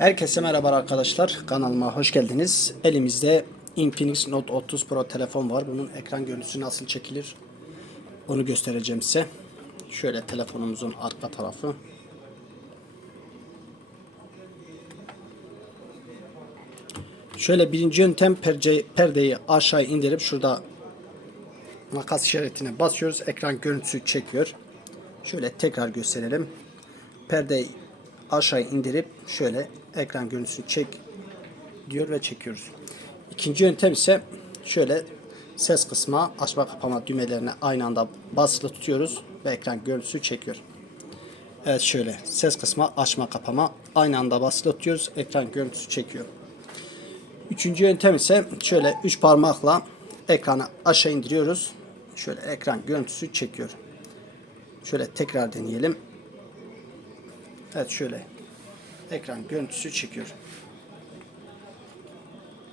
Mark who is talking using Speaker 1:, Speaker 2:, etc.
Speaker 1: Herkese merhaba arkadaşlar. Kanalıma hoş geldiniz. Elimizde Infinix Note 30 Pro telefon var. Bunun ekran görüntüsü nasıl çekilir? Onu göstereceğim size. Şöyle telefonumuzun arka tarafı. Şöyle birinci yöntem perdeyi aşağı indirip şurada makas işaretine basıyoruz. Ekran görüntüsü çekiyor. Şöyle tekrar gösterelim. Perdeyi aşağı indirip şöyle ekran görüntüsünü çek diyor ve çekiyoruz. İkinci yöntem ise şöyle ses kısma açma kapama düğmelerine aynı anda basılı tutuyoruz ve ekran görüntüsü çekiyor. Evet şöyle ses kısma açma kapama aynı anda basılı tutuyoruz ekran görüntüsü çekiyor. Üçüncü yöntem ise şöyle üç parmakla ekranı aşağı indiriyoruz. Şöyle ekran görüntüsü çekiyor. Şöyle tekrar deneyelim. Evet şöyle ekran görüntüsü çekiyor.